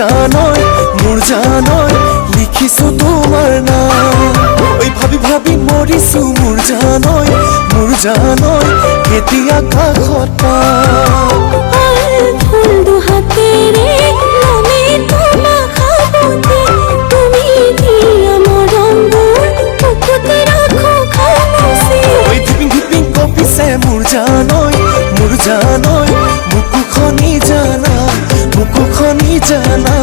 জানই লিখিছো তোমাৰ নাম ঐ ভাবি ভাবি মৰিছো মোৰ জানই কেতিয়া কাষত পাম ফুল দুহাতেৰে লমে তোমাক সাবতি তুমি দিয়া মৰমবোৰ বুকুতে ৰাখো খামুচি ঐ ধিপিং কপিছে মোৰ জানই বুকুখনি জানা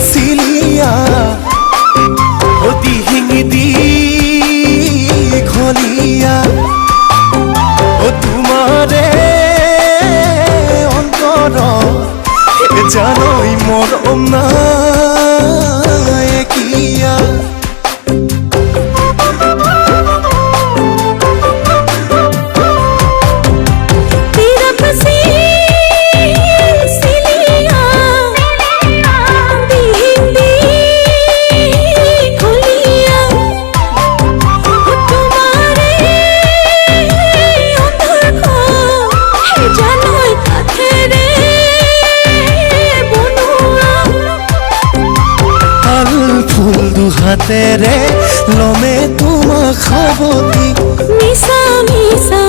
Silia O di hingi di kholia O tumare ontoro janoi morom na ekia হাতেৰে লমে তোমাক সাবতি মিছা মিছা